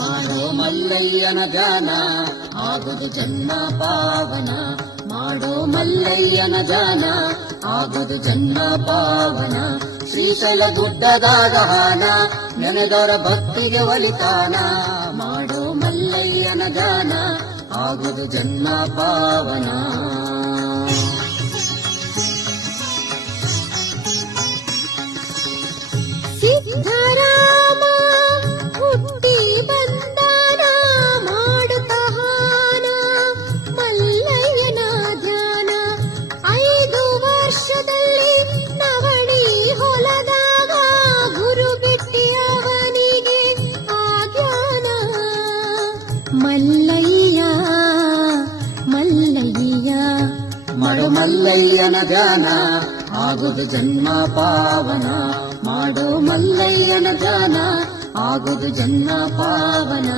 ಮಾಡೋ ಮಲ್ಲಯ್ಯನ ಧ್ಯಾನ ಆಗುದು ಜನ್ಮ ಪಾವನ. ಮಾಡೋ ಮಲ್ಲಯ್ಯನ ಧ್ಯಾನ ಆಗುದು ಜನ್ಮ ಪಾವನ. ಶ್ರೀಶೈಲ ಗುಡ್ಡದಾದ ಹಾನ ನೆನೆದವರ ಭಕ್ತಿಗೆ ಒಲಿತಾನ. ಮಾಡೋ ಮಲ್ಲಯ್ಯನ ಧ್ಯಾನ ಆಗುದು ಜನ್ಮ ಪಾವನ. ಸಿದ್ಧರಾಮ ಹುಟ್ಟಿ ಬಂದಾನ ಮಾಡುತ್ತಾನ ಮಲ್ಲಯ್ಯನ ಧ್ಯಾನ. 5 ವರ್ಷದಲ್ಲಿ ನವಣಿ ಹೊಲದಾಗ ಗುರು ಬಿಟ್ಟಿ ಅವನಿಗೆ ಆ ಧ್ಯಾನ. ಮಲ್ಲಯ್ಯ ಮಲ್ಲಯ್ಯ ಮಾಡೋ ಮಲ್ಲಯ್ಯನ ಧ್ಯಾನ ಆಗುದು ಜನ್ಮ ಪಾವನ. ಮಾಡೋ ಮಲ್ಲಯ್ಯನ ಧ್ಯಾನ ಆಗುದು ಜನ್ಮ ಪಾವನ.